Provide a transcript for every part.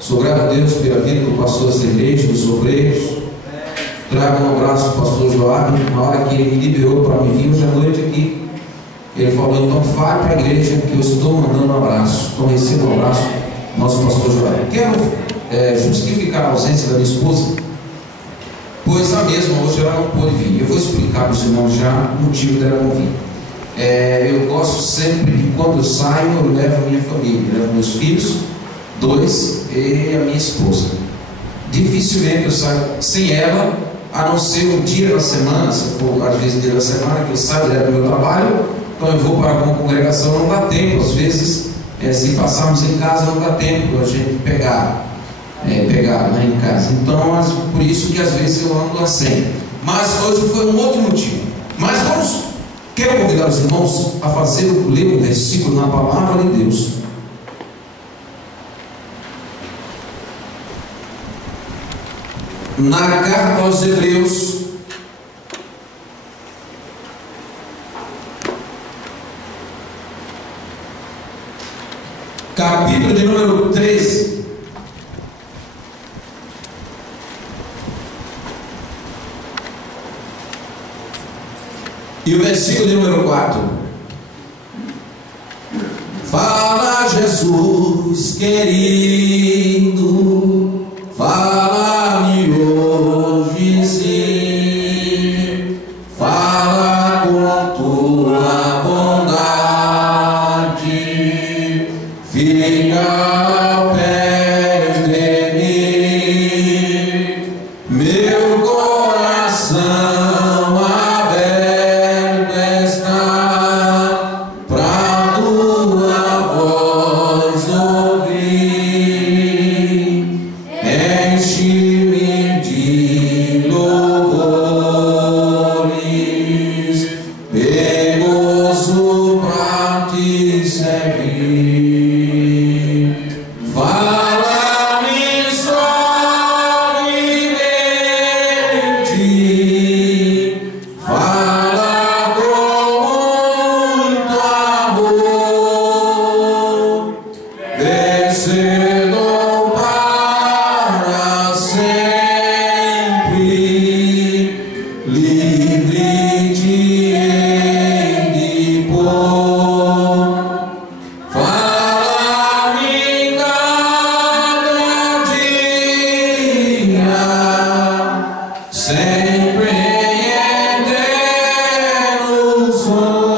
Sou grato a Deus pela vida do pastor dessa igreja, dos obreiros. Trago um abraço do pastor Joab. Na hora que ele me liberou para me vir hoje à noite aqui, ele falou: então fale para a igreja que eu estou mandando um abraço. Então receba um abraço do nosso pastor Joab. Quero justificar a ausência da minha esposa, pois a mesma hoje ela não pôde vir. Eu vou explicar para os irmãos já o motivo dela não vir. Eu gosto sempre de, quando eu saio, eu levo a minha família, levo meus filhos, 2, e a minha esposa. Dificilmente eu saio sem ela, a não ser um dia da semana, se for às vezes dia da semana, que eu saio direto do meu trabalho, então eu vou para alguma congregação, não dá tempo, às vezes, se passarmos em casa, não dá tempo a gente pegar lá em casa. Então, por isso que às vezes eu ando assim. Mas hoje foi um outro motivo. Mas quero convidar os irmãos a ler um versículo na palavra de Deus. Na carta aos Hebreus, capítulo de número 13. E o versículo de número 4. Fala, Jesus querido, fala-me hoje sim, fala com tua bondade, fica ao pé de mim, meu coração aberto está pra tua voz ouvir. Enche-me de louvores, de gozo pra te servir. Fala-me suavemente, fala com muito amor, descendo para sempre, livre de depor. Fala-me cada dia, sempre em eterno som.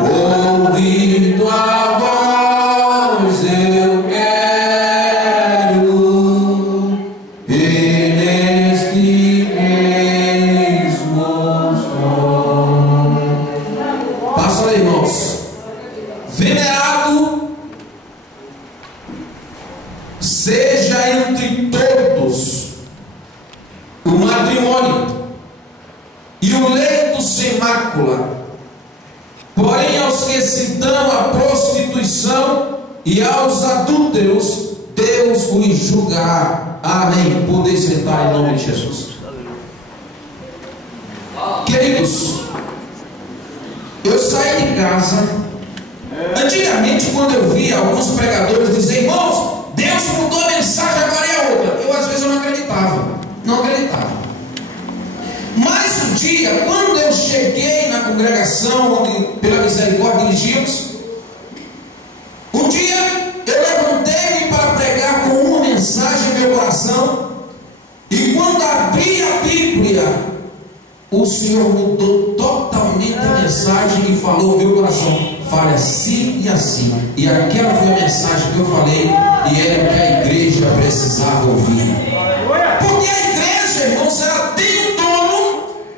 Ouvir tua voz eu quero, e neste mesmo som. Passa aí, irmãos. Venerado seja entre todos o matrimônio e o leito sem mácula, porém aos que se dão à prostituição e aos adúlteros Deus os julgará. Amém. Poder sentar em nome de Jesus. Queridos, eu saí de casa. Antigamente, quando eu via alguns pregadores dizer: irmãos, Deus mudou a mensagem, agora é outra, eu às vezes eu não acreditava. Mas um dia, quando eu cheguei na congregação onde pela misericórdia dirigimos, um dia eu levantei-me para pregar com uma mensagem em meu coração, e quando abri a Bíblia, o Senhor mudou totalmente a mensagem e falou ao meu coração: fale assim e assim. E aquela foi a mensagem que eu falei, e era o que a igreja precisava ouvir. Porque a igreja, irmãos, ela tem um dono,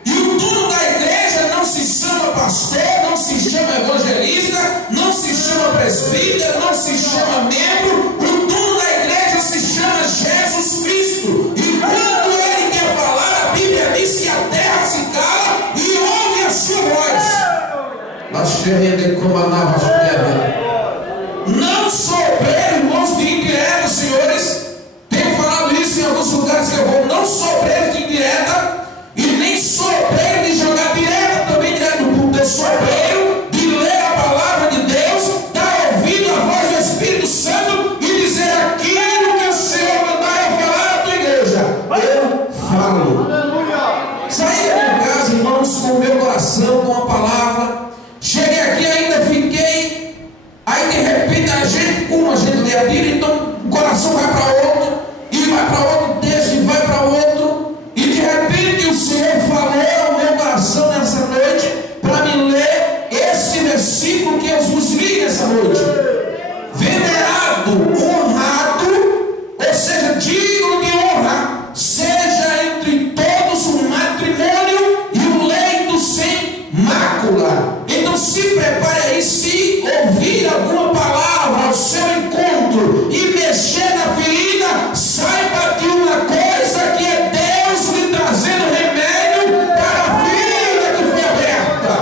e o dono da igreja não se chama pastor, não se chama evangelista, não se chama presbítero, não se chama membro. O dono da igreja se chama Jesus Cristo. E quando ele quer falar, a Bíblia diz que a terra se cala e ouve a sua voz. Não sou obreiro, irmãos, de inquietos a Bíblia, então o coração vai para outro, e vai para outro texto, e vai para outro, e de repente o Senhor falou ao meu coração nessa noite, para me ler este versículo que eu vos li nessa noite: venerado, honrado, ou seja, digno de honra, seja entre todos o matrimônio e o leito sem mácula. Então se prepare aí, se ouvir alguma palavra ao seu encontro e mexer na ferida, saiba de uma coisa, que é Deus lhe trazendo remédio para a ferida que foi aberta.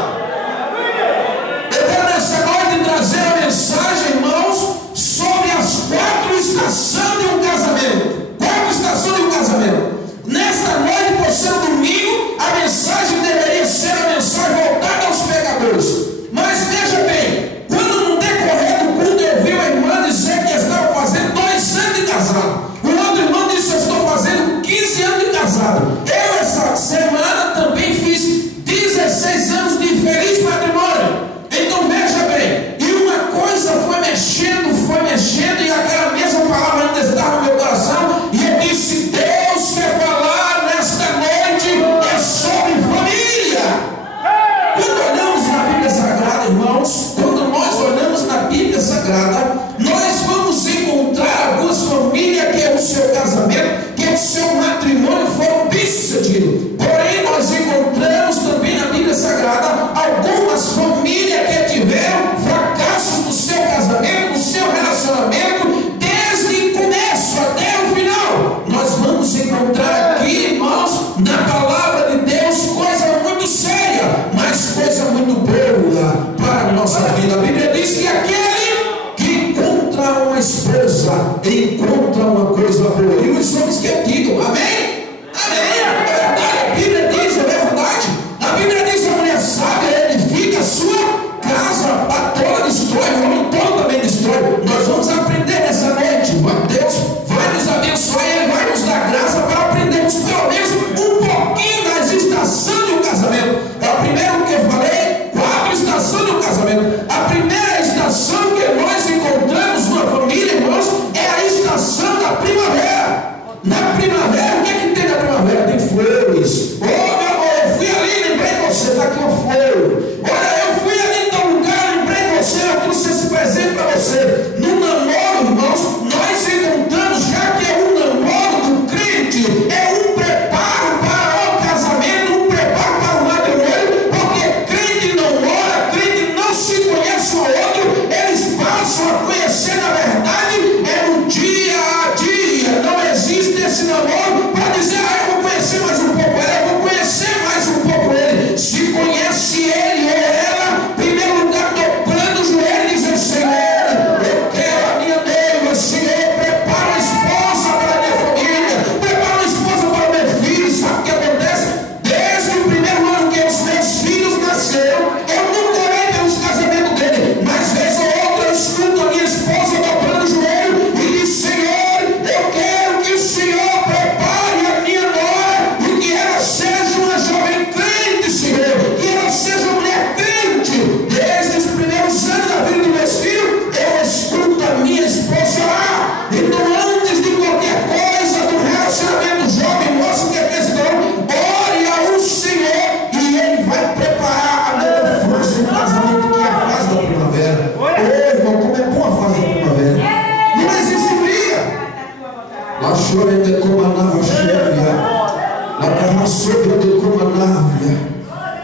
Eu quero nessa noite trazer a mensagem, irmãos, sobre as 4 estações de um casamento. 4 estações de um casamento. Nesta noite, por ser um domingo, a mensagem deveria ser a mensagem voltada aos pecadores. Mas veja bem, quando no decorrer do culto eu vi uma irmã dizer que estava fazendo 2 anos de casado, o outro irmão disse: eu estou fazendo 15 anos de casado. Eu essa semana também fiz 16 anos de feliz matrimônio. Então veja bem, e uma coisa foi mexendo, e aquela mesma palavra ainda estava no meu coração, e eu disse: Deus quer falar nesta noite é sobre família. Quando olhamos na Bíblia Sagrada, irmãos, quando nós olhamos na Bíblia Sagrada, nós vamos encontrar algumas famílias que é o seu casamento, que é o seu matrimônio, foram bem-sucedidos. Porém, nós encontramos também na Bíblia Sagrada algumas famílias que tiveram fracasso no seu casamento, no seu relacionamento, desde o começo até o final. Nós vamos encontrar aqui, irmãos, na palavra de Deus, coisa muito séria, mas coisa muito boa para a nossa vida. A Bíblia diz que aquele que encontra uma esposa encontra uma coisa boa, e os homens que é tido. Amém? Amém? É verdade, a Bíblia diz, é verdade. A Bíblia diz que a mulher sábia edifica a sua casa, a tola destrói, o homem tolo também destrói. Nós vamos aprender nessa noite. Deus vai nos abençoar e Ele vai nos dar graça para aprendermos pelo menos um pouquinho das estações de um casamento. É o primeiro que eu falei, 4 estações de um casamento. A primeira estação que nós encontramos numa família, irmãos, é a estação da primavera. Na primavera, o que é que tem na primavera? Tem flores. Oh, meu amor, eu fui ali, lembrei de você, está aqui uma flor. Olha, eu fui ali em tal lugar, lembrei de você, eu trouxe esse presente para você. No namoro, irmãos, nós encontramos, já que é um namoro do crente, é um preparo para o casamento, um preparo para o matrimônio, porque crente não mora, crente não se conhece o outro, eles passam a conhecer na verdade, é no dia a dia. Não existe esse namoro para dizer: eu vou conhecer mais um pouco ela, eu vou conhecer mais um pouco ele. Se conhece ele ou ela, em primeiro lugar, dobrando o joelho e dizendo: Senhor, eu quero a minha noiva. Senhor, prepara a esposa para a minha família, prepara a esposa para o meu filho. Sabe o que acontece? Desde o primeiro ano que os meus filhos nasceram, eu nunca orei pelos casamentos dele, mas vez ou outra eu escuto a minha esposa dobrando o joelho e diz: Senhor, eu quero que o Senhor prepare a minha nora e que ela seja uma jovem crente, Senhor, que ela seja uma mulher crente. Desde os primeiros anos da vida dos meus filhos, eu escuto a minha esposa lá. Então, antes de qualquer coisa do relacionamento jovem, moço, que é questão, ore ao Senhor e Ele vai preparar a melhor fase do casamento, que é a fase da primavera. Ô, irmão, como é boa a fase da primavera. Não existe briga. La chore de comanava cheia, la carraçoura de comanava.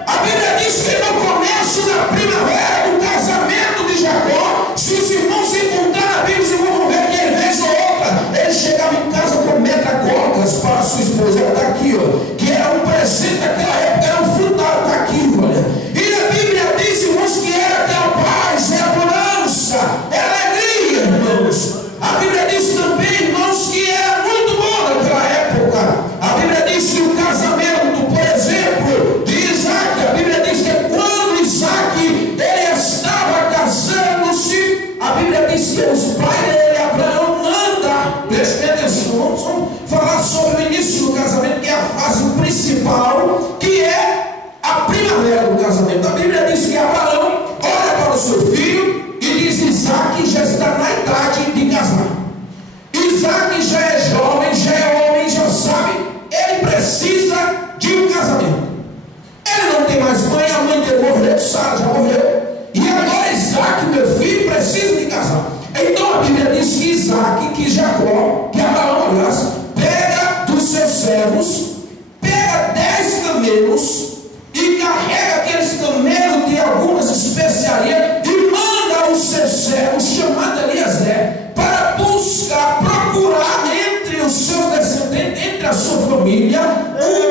A Bíblia diz que no começo da primavera, do casamento de Jacó, se os irmãos se encontrar na Bíblia, os irmãos vão ver que ele vez ou outra, ele chegava em casa com meta-cordas para a sua esposa. Ela está aqui, ó, que era um presente daquela época, era um frutal, está aqui, olha. E a Bíblia diz, irmãos, que era aquela paz, era bonança, era alegria, irmãos. A Bíblia diz também, irmãos, que era muito bom naquela época. A Bíblia diz que o casamento, por exemplo, de Isaac, a Bíblia diz que quando Isaac ele estava casando-se, a Bíblia diz que os pais dele, Abraão, manda, prestem atenção, vamos falar sobre o início do casamento, que é a fase principal, que é a primavera do casamento. A Bíblia diz que Abraão olha para o seu filho e diz: Isaac já está na idade de casar. sua família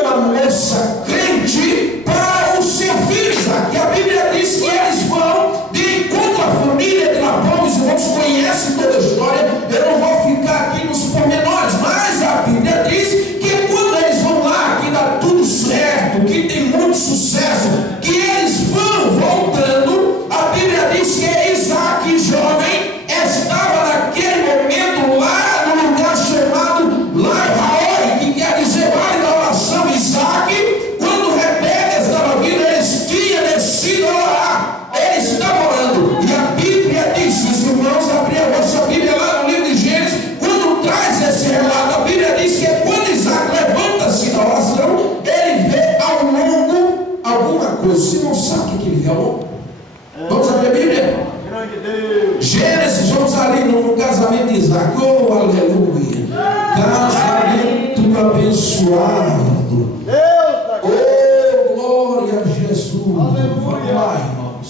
uma moça crente para o seu filho Isaac. E a Bíblia diz que eles vão de encontro à família de Labão. Os irmãos conhecem toda a história, eu não vou ficar aqui nos pormenores, mas a Bíblia diz que quando eles vão lá, que dá tudo certo, que tem muito sucesso, que eles vão voltando, a Bíblia diz que Isaac, jovem, estava naquele momento lá no lugar chamado Lai-Haoi, que quer dizer vale da oração. Isaac, quando Rebeca estava vindo, eles tinham descido a orar, eles estavam orando, e a Bíblia diz, os irmãos abriram a vossa Bíblia lá no livro de Gênesis, quando traz esse relato, a Bíblia diz que quando Isaac levanta-se da oração, ele vê ao longo alguma coisa. Você não sabe o que ele vê ao longo? Vamos abrir a Bíblia? Gênesis, vamos ali no casamento de Isaac. Oh, aleluia! Casamento abençoado. Oh, glória a Jesus. Vamos lá, irmãos.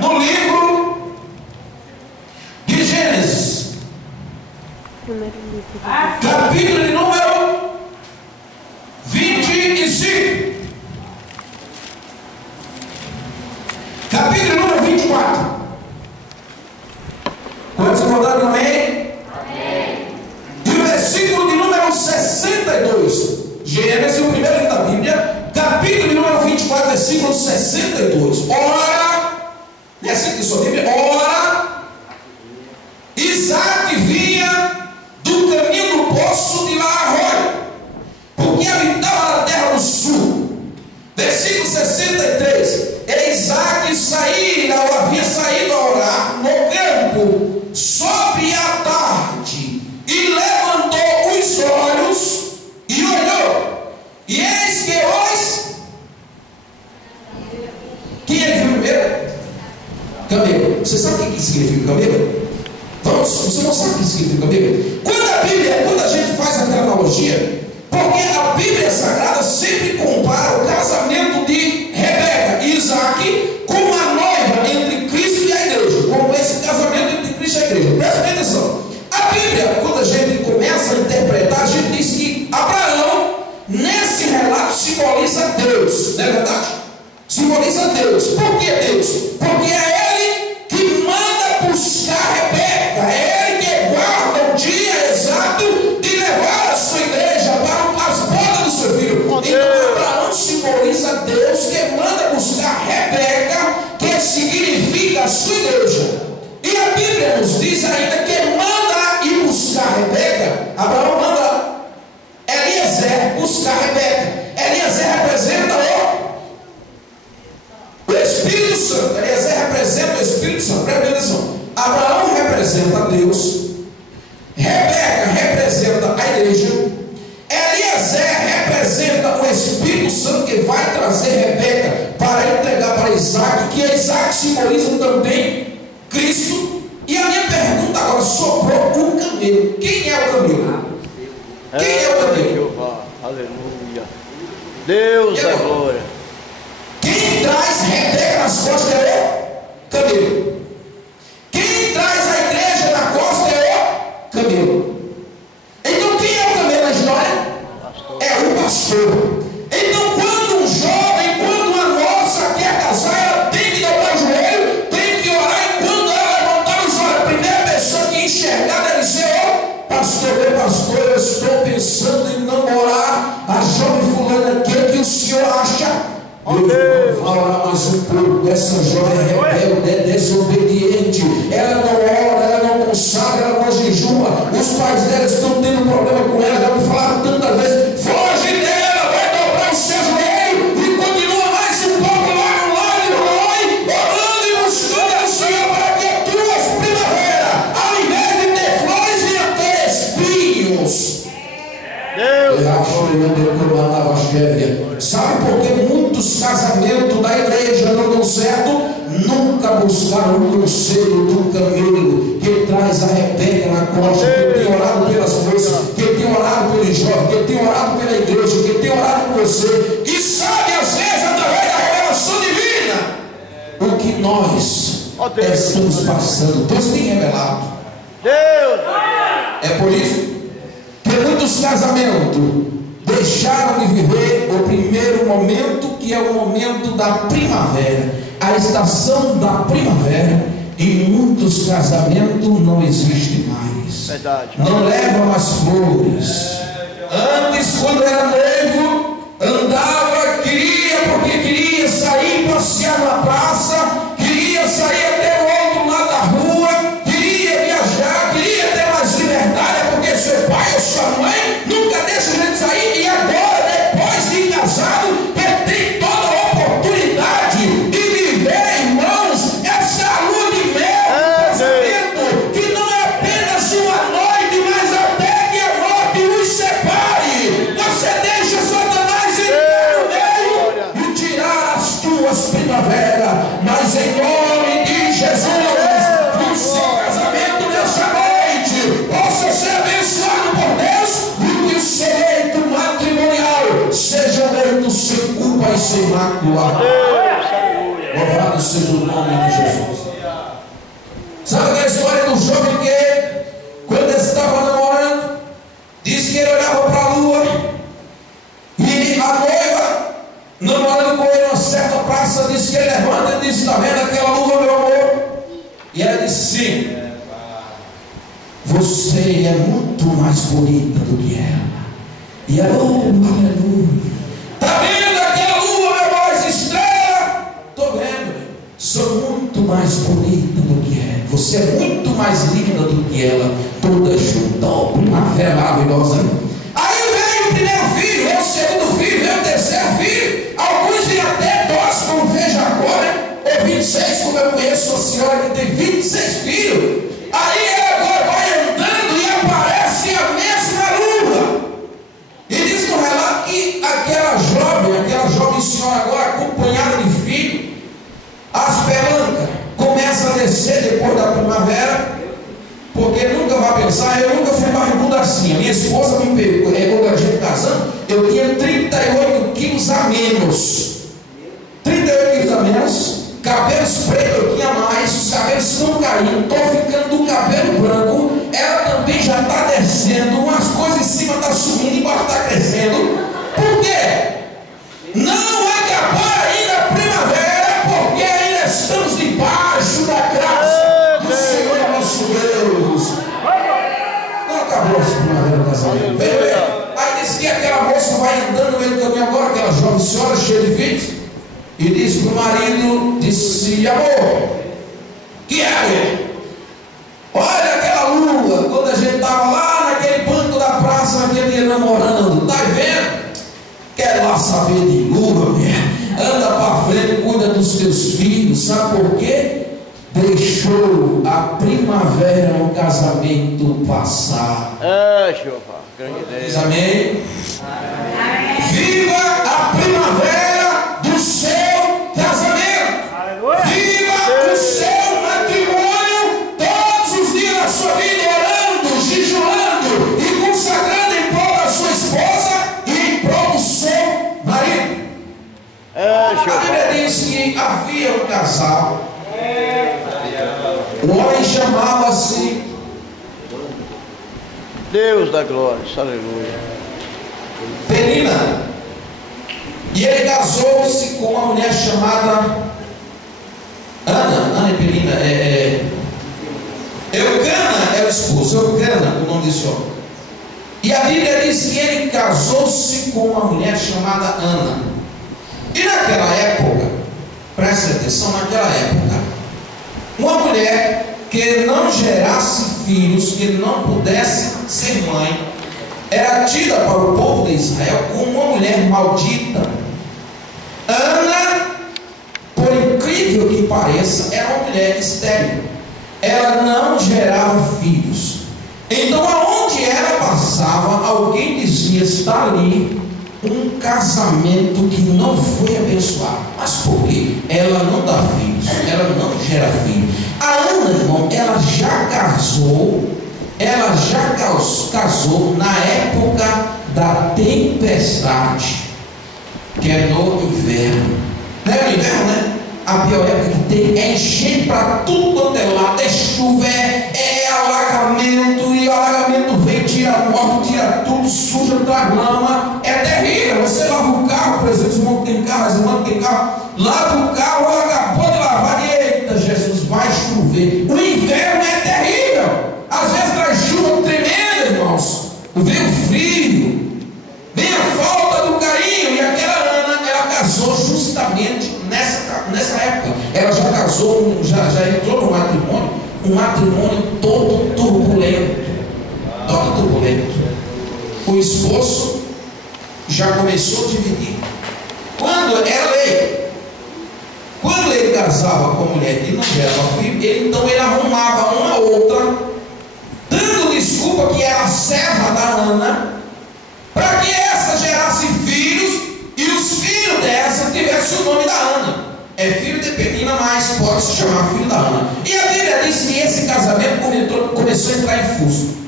No livro de Gênesis, capítulo de número 25, capítulo número 24. Quantos encontraram? Amém? Amém. E o versículo de número 62. Gênesis, o primeiro livro da Bíblia, capítulo de número 24, versículo 62. Ora, versículo de sua Bíblia, ora, Isaac vinha do caminho do poço de Lai-Haoi, porque habitava na terra do sul. Versículo 63. Isaac havia saído a orar no campo sobre a tarde, e levantou os olhos e olhou, e eis que quem ele viu primeiro? Camelo. Você sabe o que significa camelo? Você não sabe o que significa camelo? Quando a gente faz aquela analogia, porque a Bíblia Sagrada sempre compara o casamento de Rebeca e Isaac com uma noiva entre Cristo e a igreja, como esse casamento entre Cristo e a igreja. Presta bem atenção. A Bíblia, quando a gente começa a interpretar, a gente diz que Abraão, nesse relato, simboliza Deus, não é verdade? Simboliza Deus. Por que Deus? Porque é Ele que manda buscar Rebeca, é Ele que guarda o dia exato de levar a sua igreja para as bodas do seu filho. Então Abraão simboliza Deus que manda buscar Rebeca, que significa a sua igreja. E a Bíblia nos diz ainda que manda ir buscar Rebeca. Abraão manda Eliezer buscar Rebeca. Eliezer representa o Espírito Santo. Eliezer representa o Espírito Santo. Presta atenção. Abraão representa Deus, Rebeca representa a igreja, Eliezer representa o Espírito Santo que vai trazer Rebeca para entregar para Isaac, que Isaac simboliza também Cristo. E a minha pergunta agora, sobrou o camelo. Quem é o camelo? Quem é o camelo? Aleluia. Deus da glória. Quem traz Rebeca nas costas é o camelo. Quem traz a igreja na costa é o camelo. Então quem é o camelo na história? É o pastor. Então quando um jovem, quando uma moça quer casar, ela tem que dobrar o joelho, tem que orar, e quando ela levantar os olhos, a primeira pessoa que enxergar deve ser o pastor. Meu pastor, eu estou pensando em namorar a jovem fulana. O que o senhor acha? Eu vou orar mais um pouco. Essa jovem é rebelde, é desobediente, ela não ora, ela não consagra, ela não jejuma. Os pais dela estão tendo problema com ela, já me falaram tantas vezes: foge dela, vai dobrar o seu joelho e continua mais um pouco lá no lado de Roi, orando e buscando ao Senhor para que as tuas primaveras, ao invés de ter flores, venham ter espinhos. Sabe por que muitos casamentos da igreja não dão certo? Nunca buscaram o conselho do camelo que traz a Rebeca na costa, que tem orado pelas moças, que tem orado pelos jovens, que tem orado pela igreja, que tem orado por você, e sabe às vezes através da revelação divina o que nós estamos passando. Deus tem revelado. Deus. É por isso que muitos casamentos deixaram de viver o primeiro momento, que é o momento da primavera, a estação da primavera. E muitos casamentos não existem mais. Verdade. Não levam mais flores. Antes, quando era noivo, andava, porque queria sair passear na praça, queria sair até o outro lado da rua, queria viajar, queria ter mais liberdade, porque seu pai ou sua mãe nunca deixa a gente sair. E agora, depois de casado, ele tem toda a oportunidade de viver, irmãos, essa lua de mel, casamento, que não é apenas uma noite, mas até que a morte os separe. Você deixa Satanás entrar no meio e tirar as tuas primaveras, mas em nome de Jesus, que o seu casamento nessa noite possa ser abençoado por Deus, e que o seu leito matrimonial seja leito sem culpa e sem mácula. Louvado seja o nome de Jesus. Sabe aquela história do jovem que, quando ele estava namorando, disse que ele olhava para a lua, e a noiva, namorando com ele numa certa praça, disse que ele levanta e disse: está vendo aquela lua, meu amor? E ela disse: sim. Você é muito mais bonita do que ela. E ela: oh, aleluia. Está vendo aquela lua, meu amor, as estrelas? Estou vendo. Sou muito mais bonita do que ela. Você é muito mais linda do que ela. Toda junta, oh, primavera maravilhosa. Aí veio o primeiro filho, veio o segundo filho, veio o terceiro filho. Alguns vêm até nós, como veja agora, ou 26, como eu conheço a senhora que tem 26 filhos. Aí ela agora vai andando e aparece a mesma lua. E diz no relato que aquela jovem senhora agora, acompanhada de filho, as pelancas começa a descer depois da primavera, porque nunca vai pensar, eu nunca fui barrigudo assim. A minha esposa me pegou, quando a gente casando, eu tinha 38 quilos a menos. 38 quilos a menos, cabelos pretos eu tinha mais, os cabelos estão caindo, estou ficando do cabelo branco, ela também já está descendo, umas coisas em cima estão subindo, embaixo está crescendo. Por quê? Não acabou ainda a primavera, porque ainda estamos debaixo da graça do Senhor nosso Deus. Não acabou a primavera do casamento. Aí disse que aquela moça vai andando no meio do caminho agora, aquela jovem senhora cheia de filhos, e disse para o marido, disse: amor, que é? Olha aquela lua, quando a gente estava lá naquele banco da praça, aquele dia namorando, tá vendo? Quer lá saber de lua, mulher? Anda para frente, cuida dos teus filhos. Sabe por quê? Deixou a primavera no casamento passar. Jeová, grande Deus. Diz amém? Viva a primavera do seu casamento. Aleluia. Viva o seu matrimônio todos os dias da sua vida, orando, jejuando e consagrando em prol da sua esposa e em prol do seu marido. A Bíblia diz que havia um casal. O homem chamava-se Deus da glória, aleluia, Penina. E ele casou-se com uma mulher chamada Ana e Penina. Eucana é o esposo, Eucana, o nome desse homem. E a Bíblia diz que ele casou-se com uma mulher chamada Ana. E naquela época, preste atenção, naquela época, uma mulher que não gerasse filhos, que não pudesse ser mãe, era tida para o povo de Israel como uma mulher maldita. Ana, por incrível que pareça, era uma mulher estéril. Ela não gerava filhos. Então, aonde ela passava, alguém dizia: está ali um casamento que não foi abençoado. Mas por quê? Ela não dá filhos, ela não gera filhos. A Ana, irmão, ela já casou na época da tempestade, que é no inverno. Não é no inverno, né? A pior época que tem é enchente para tudo quanto é lado, é chuva, é alagamento, e o alagamento vem, tira moto tira tudo, suja, traz lama. É terrível. Você lava o carro, por exemplo, os irmãos que tem carro, as irmãs que tem carro, lava o carro, acabou de lavar, e eita, Jesus, vai chover. O inverno é terrível. Às vezes traz chuva tremenda, irmãos. Vem o frio, vem a falta do carinho. E aquela Ana, ela casou justamente nessa época. Ela já casou, já entrou no matrimônio, um matrimônio todo turbulento. Todo turbulento. O esposo já começou a dividir. Quando ele casava com a mulher e não gerava filho, então ele arrumava uma outra, dando desculpa que era a serva da Ana, para que essa gerasse filhos e os filhos dessa tivessem o nome da Ana. É filho de Penina, mas pode se chamar filho da Ana. E a Bíblia diz que esse casamento começou a entrar em fuso.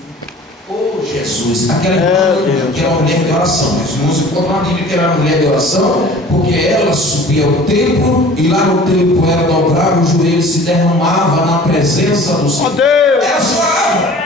Oh Jesus, aquela irmã que era uma mulher de oração. Os irmãos encontram na Bíblia que era uma mulher de oração, porque ela subia ao templo e lá no templo ela dobrava o joelho e se derramava na presença do Senhor. Ela chorava.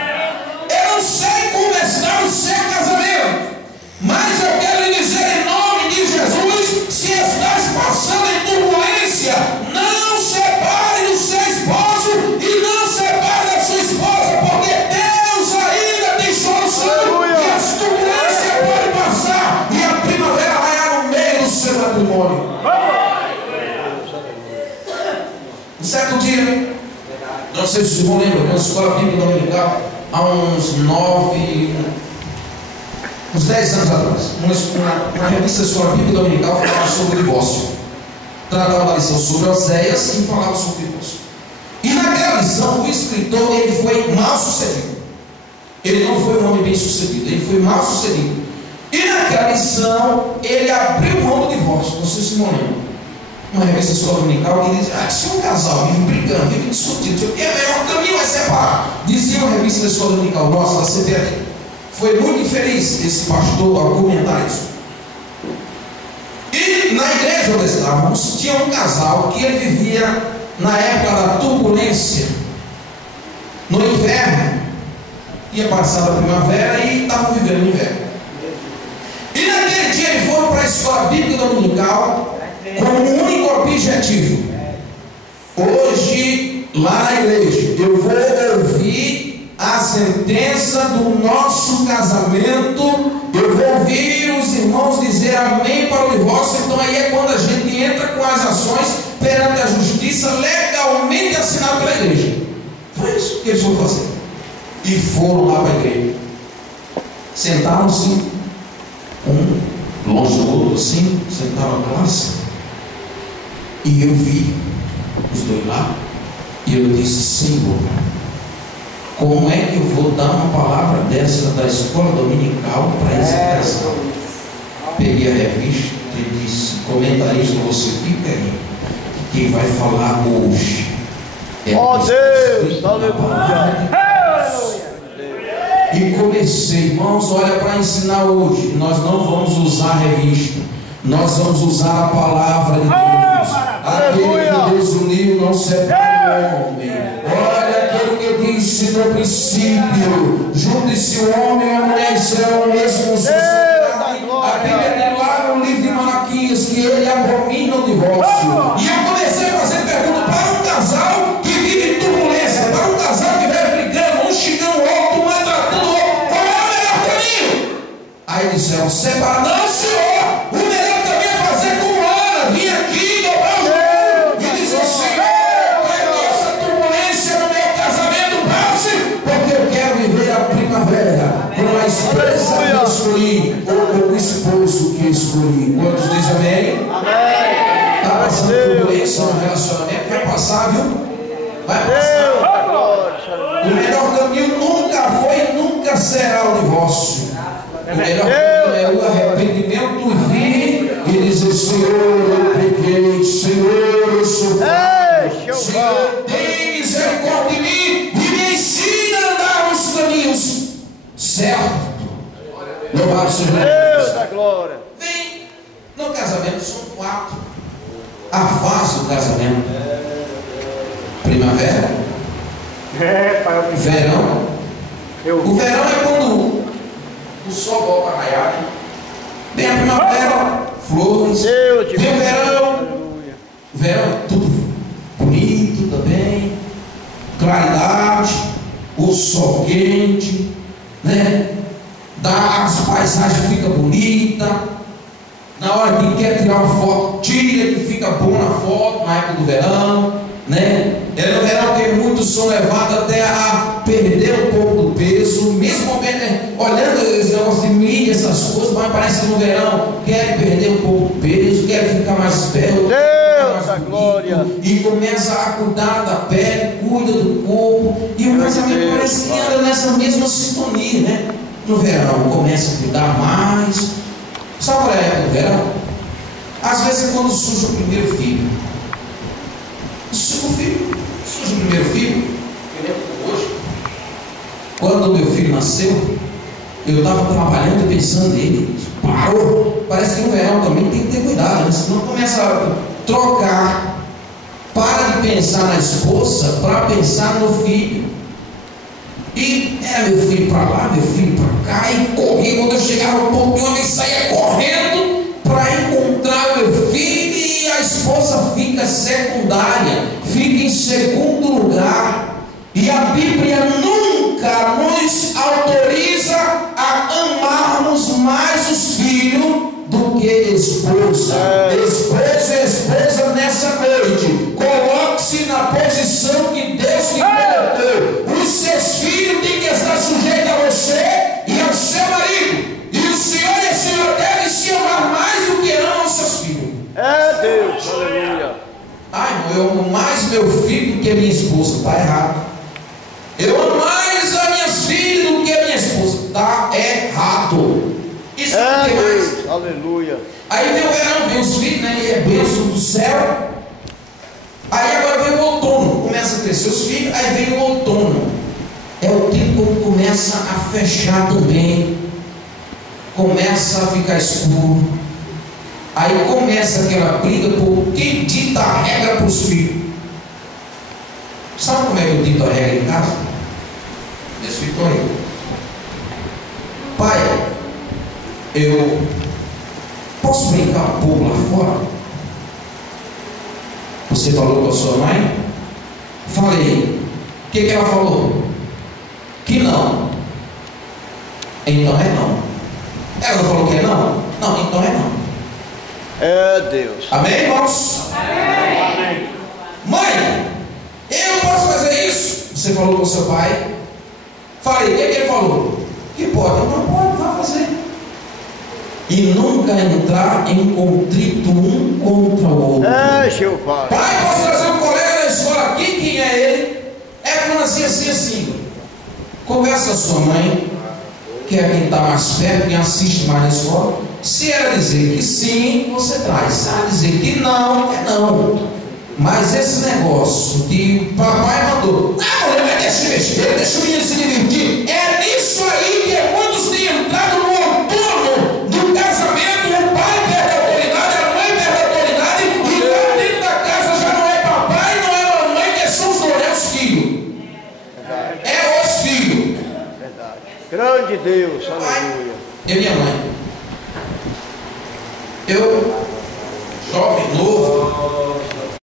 Eu não sei como está o seu casamento, mas eu quero lhe dizer em nome de Jesus: se estás passando em turbulência, não separe do seu esposo e não separe da sua esposa, porque Deus ainda tem solução. E as turbulências podem passar e a primavera raiar no meio do seu matrimônio. Um certo dia, não sei se vocês vão lembrar, na escola bíblica dominical, há uns 10 anos atrás, uma revista Escola Bíblica Dominical falava sobre o divórcio. Tratava uma lição sobre Oséias e falava sobre o divórcio. E naquela lição, o escritor, ele foi mal sucedido. Ele não foi um homem bem sucedido, ele foi mal sucedido. E naquela lição, ele abriu mão do divórcio. Vocês se lembram? Uma revista Escola Dominical que diz: se um casal vive brigando, vive discutindo, o melhor caminho é separar. Dizia uma revista da Escola Dominical nossa, da CPR. Foi muito infeliz esse pastor ao comentar isso. E na igreja onde estávamos, tinha um casal que ele vivia na época da turbulência. No inverno, ia passar a primavera e estavam vivendo no inverno. E naquele dia eles foram para a escola bíblica dominical com um único objetivo: hoje, lá na igreja, eu vou ouvir a sentença do nosso casamento, eu vou ouvir os irmãos dizer amém para o divórcio. Então aí é quando a gente entra com as ações perante a justiça legalmente assinado pela igreja. Foi isso que eles foram fazer. E foram lá para a igreja. Sentaram-se, um longe do outro assim, sentaram a classe. E eu vi os dois lá. E eu disse: Senhor, como é que eu vou dar uma palavra dessa da escola dominical para esse casal? Peguei a revista e disse: comentarista, você fica aí. Quem vai falar hoje é Deus, aleluia. E comecei, irmãos, olha, para ensinar hoje, nós não vamos usar a revista, nós vamos usar a palavra de Deus. Aquele que Deus uniu não separa o homem. Olha, aquele que disse no princípio: junte-se o homem e a mulher e serão o mesmo ser. A Bíblia tem lá no livro de Malaquias que ele abomina o divórcio. E eu comecei a fazer pergunta para um casal que vive em turbulência, para um casal que vive brigando, um xingando o outro, maltratando o outro. Qual é o melhor caminho? Aí disseram: separa. Não, Senhor, o melhor caminho é fazer como Ana, vir aqui, dobrar o joelho e dizer: Senhor, para que essa turbulência no meu casamento passe, porque eu quero viver a primavera com a esposa que eu escolhi, ou com o esposo que eu escolhi. Quantos dizem amém? Amém. Está passando turbulência no relacionamento? Vai passar, viu? Vai passar. O melhor caminho nunca foi e nunca será o divórcio. O melhor caminho é o arrependimento e vir e dizer: Senhor, eu pequei, Senhor, eu sofri, Senhor, tem misericórdia de mim e me ensina a andar nos caminhos certos. Louvado seja Deus da glória. Vem, no casamento são 4. A fase do casamento: primavera, verão. O verão é quando o sol volta a raiar, né? Vem a primavera, flores, vem o verão. O verão, tudo bonito também, claridade, o sol quente, né? As paisagens ficam bonitas. Na hora que quer tirar uma foto, tira, que fica bom na foto, na época do verão, né? É no verão que muitos são levados até a perder um pouco do peso, mesmo olhando esse negócio de mídia, essas coisas, mas parece que no verão querem perder um pouco do peso, querem ficar mais esbelto, Deus da glória, e começa a cuidar da pele, cuida do corpo, e o casamento parece que anda nessa mesma sintonia, né? No verão começa a cuidar mais. Sabe qual é a época do verão? Às vezes é quando surge o primeiro filho. Surge o primeiro filho. Eu lembro hoje, quando o meu filho nasceu, eu estava trabalhando e pensando nele. Parou. Parece que no verão também tem que ter cuidado, né? Senão começa a trocar. Para de pensar na esposa para pensar no filho. E era meu filho para lá, meu filho para cá, e corria. Quando eu chegava um pouquinho, eu saía correndo para encontrar o meu filho, e a esposa fica secundária, fica em segundo lugar. E a Bíblia nunca nos autoriza a amarmos mais os filhos do que esposa. Esposa nessa noite, coloque-se na posição que Deus lhe colocou. Os seus filhos têm que estar sujeitos a você e ao seu marido. E o senhor e a senhora devem se amar mais do que amam os seus filhos. é Deus, aleluia. Ai, eu amo mais meu filho do que a minha esposa. Está errado. Eu amo mais as minhas filhas do que a minha esposa. Está errado. Isso não tem mais. Deus, aleluia. Aí vem o verão, vem os filhos, né? E é bênção do céu. Aí agora vem o outono, começa a crescer os filhos. Aí vem o outono. É o tempo que começa a fechar também. Começa a ficar escuro. Aí começa aquela briga por quem dita a regra para os filhos. Sabe como é que eu dito a regra em casa? Nesse Vitória. Pai, eu posso brincar um pouco lá fora? Você falou com a sua mãe? Falei. O que ela falou? Que não. Então é não. Ela falou que é não? Não, então é não. É Deus. Amém, irmãos? Amém. Mãe, eu não posso fazer isso. Você falou com o seu pai? Falei. O que ele falou? Que pode. Não pode, vai fazer. E nunca entrar em conflito um contra o outro. É Jeová. Pai, posso trazer um colega da escola aqui? Quem é ele? É falando assim. Conversa com a sua mãe, que é quem está mais perto, quem assiste mais na escola. Se ela dizer que sim, você traz. Se ela dizer que não, é não. Mas esse negócio que papai mandou, não, mulher, vai deixar besteira, deixa o menino se divertir. É nisso aí que muitos têm entrado no outono do casamento. O pai perde a autoridade, a mãe perde a autoridade, e lá dentro da casa já não é papai, não é mamãe, que são os dois, é os filhos. É os filhos. Verdade. Grande Deus, aleluia. Eu e minha mãe. Eu, jovem, novo,